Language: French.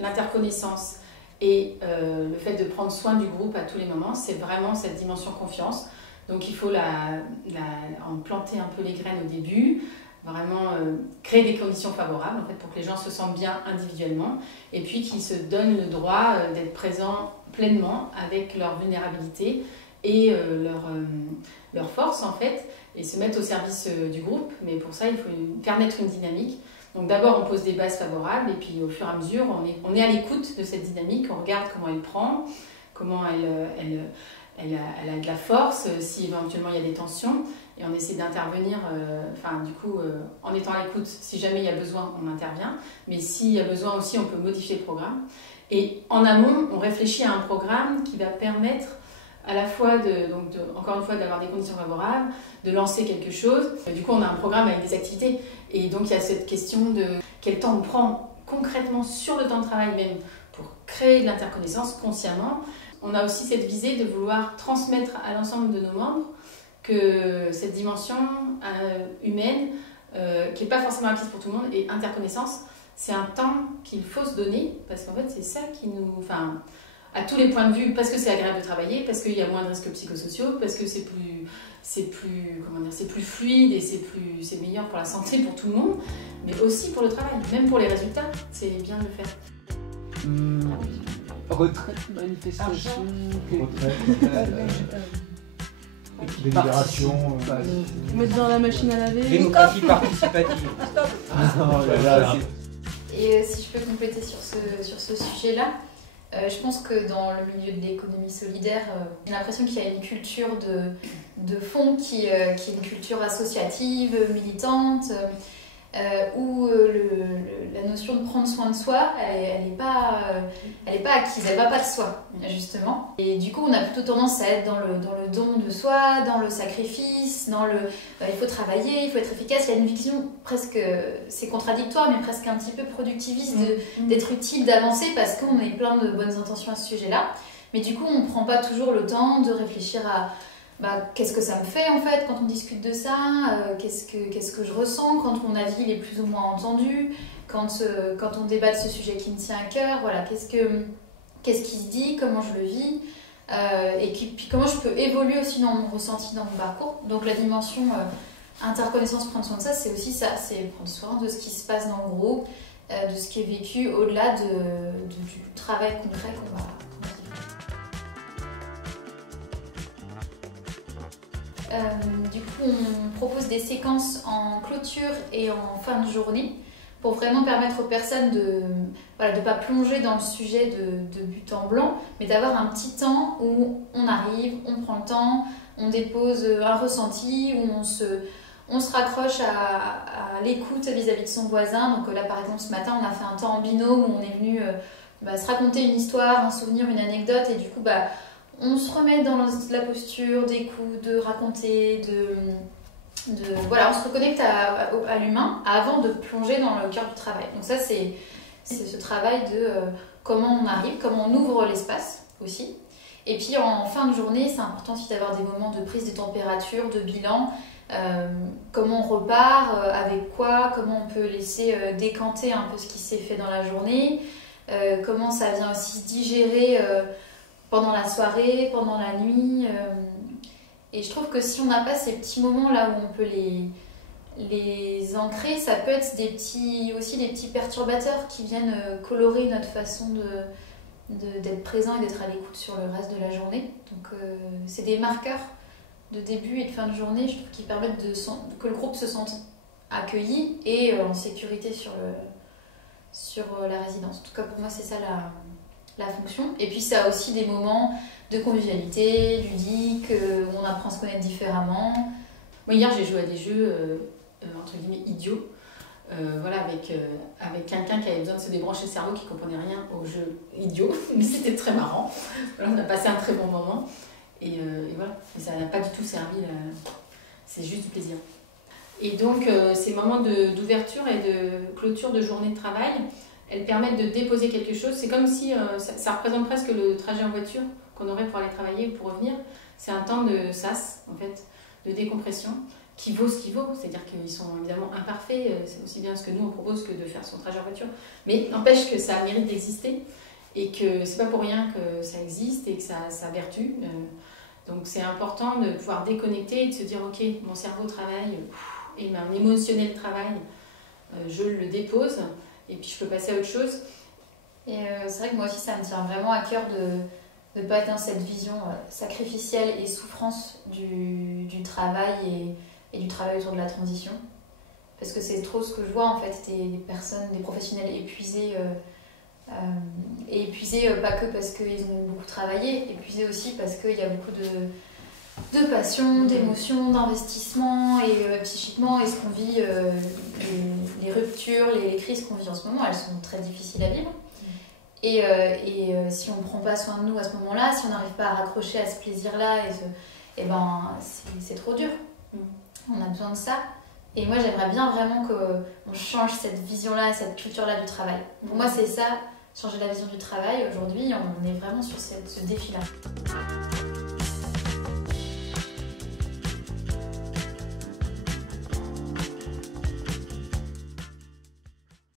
L'interconnaissance et le fait de prendre soin du groupe à tous les moments, c'est vraiment cette dimension confiance. Donc il faut en planter un peu les graines au début, vraiment créer des conditions favorables en fait, pour que les gens se sentent bien individuellement et puis qu'ils se donnent le droit d'être présents pleinement avec leur vulnérabilité et leur force en fait, et se mettre au service du groupe. Mais pour ça, il faut permettre une dynamique. Donc d'abord, on pose des bases favorables et puis au fur et à mesure, on est à l'écoute de cette dynamique, on regarde comment elle prend, comment elle a de la force, si éventuellement il y a des tensions, et on essaie d'intervenir, en étant à l'écoute. Si jamais il y a besoin, on intervient, mais s'il y a besoin aussi, on peut modifier le programme. Et en amont, on réfléchit à un programme qui va permettre à la fois encore une fois d'avoir des conditions favorables, de lancer quelque chose. Du coup, on a un programme avec des activités, et donc il y a cette question de quel temps on prend concrètement sur le temps de travail même pour créer de l'interconnaissance consciemment. On a aussi cette visée de vouloir transmettre à l'ensemble de nos membres que cette dimension humaine, qui n'est pas forcément acquise pour tout le monde, et interconnaissance, c'est un temps qu'il faut se donner, parce qu'en fait c'est ça qui nous... à tous les points de vue, parce que c'est agréable de travailler, parce qu'il y a moins de risques psychosociaux, parce que c'est plus fluide et c'est meilleur pour la santé, pour tout le monde, mais aussi pour le travail, même pour les résultats, c'est bien de le faire. Retraite, manifestation, délibération. Mettre dans la machine à laver. Démocratie participative. Et si je peux compléter sur ce sujet-là, je pense que dans le milieu de l'économie solidaire, j'ai l'impression qu'il y a une culture de fond qui est une culture associative, militante, où la notion de prendre soin de soi, elle n'est pas acquise, elle ne va pas de soi, justement. Et du coup, on a plutôt tendance à être dans le don de soi, dans le sacrifice, il faut travailler, il faut être efficace. Il y a une vision presque, c'est contradictoire, mais presque un petit peu productiviste d'être utile, d'avancer, parce qu'on a plein de bonnes intentions à ce sujet-là. Mais du coup, on ne prend pas toujours le temps de réfléchir à qu'est-ce que ça me fait en fait quand on discute de ça, qu'est-ce que je ressens quand mon avis est plus ou moins entendu, quand on débat de ce sujet qui me tient à cœur, voilà, qu'est-ce qui se dit, comment je le vis, et puis comment je peux évoluer aussi dans mon ressenti, dans mon parcours. Donc la dimension interconnaissance, prendre soin de ça, c'est aussi ça, c'est prendre soin de ce qui se passe dans le groupe, de ce qui est vécu au-delà du travail concret qu'on va. Du coup, on propose des séquences en clôture et en fin de journée pour vraiment permettre aux personnes de ne pas plonger dans le sujet de but en blanc, mais d'avoir un petit temps où on arrive, on prend le temps, on dépose un ressenti, où on se raccroche à l'écoute vis-à-vis de son voisin. Donc là, par exemple, ce matin, on a fait un temps en binôme où on est venu se raconter une histoire, un souvenir, une anecdote, et du coup, on se remet dans la posture d'écoute, de raconter, voilà, on se reconnecte à l'humain avant de plonger dans le cœur du travail. Donc ça, c'est ce travail de comment on arrive, comment on ouvre l'espace aussi. Et puis en fin de journée, c'est important aussi d'avoir des moments de prise de température, de bilan, comment on repart, avec quoi, comment on peut laisser décanter un peu ce qui s'est fait dans la journée, comment ça vient aussi se digérer pendant la soirée, pendant la nuit. Et je trouve que si on n'a pas ces petits moments là où on peut les ancrer, ça peut être aussi des petits perturbateurs qui viennent colorer notre façon d'être présent et d'être à l'écoute sur le reste de la journée. Donc c'est des marqueurs de début et de fin de journée, je trouve, qui permettent que le groupe se sente accueilli et en sécurité sur la résidence. En tout cas, pour moi, c'est ça la fonction. Et puis ça a aussi des moments de convivialité, ludique, où on apprend à se connaître différemment. Moi, hier, j'ai joué à des jeux entre guillemets idiots, avec quelqu'un qui avait besoin de se débrancher le cerveau, qui ne comprenait rien aux jeux idiots, mais c'était très marrant. Voilà, on a passé un très bon moment, et voilà, et ça n'a pas du tout servi, c'est juste du plaisir. Et donc, ces moments d'ouverture et de clôture de journée de travail, elles permettent de déposer quelque chose. C'est comme si ça représente presque le trajet en voiture qu'on aurait pour aller travailler ou pour revenir. C'est un temps de sas, en fait, de décompression. qui vaut ce qu'il vaut. C'est-à-dire qu'ils sont évidemment imparfaits, c'est aussi bien ce que nous on propose que de faire son trajet en voiture. Mais n'empêche que ça mérite d'exister et que c'est pas pour rien que ça existe et que ça a vertu. Donc c'est important de pouvoir déconnecter et de se dire ok, mon cerveau travaille et mon émotionnel travaille, je le dépose et puis je peux passer à autre chose. Et c'est vrai que moi aussi ça me tient vraiment à cœur de ne pas être dans cette vision sacrificielle et souffrance du travail et du travail autour de la transition. Parce que c'est trop ce que je vois en fait, des personnes, des professionnels épuisés. Et épuisés pas que parce qu'ils ont beaucoup travaillé, épuisés aussi parce qu'il y a beaucoup de passion, d'émotion, d'investissement et psychiquement, et ce qu'on vit, les ruptures, les crises qu'on vit en ce moment, elles sont très difficiles à vivre. Et si on ne prend pas soin de nous à ce moment-là, si on n'arrive pas à raccrocher à ce plaisir-là, et ben, c'est trop dur. On a besoin de ça. Et moi, j'aimerais bien vraiment qu'on change cette vision-là, cette culture-là du travail. Pour moi, c'est ça, changer la vision du travail. Aujourd'hui, on est vraiment sur ce défi-là.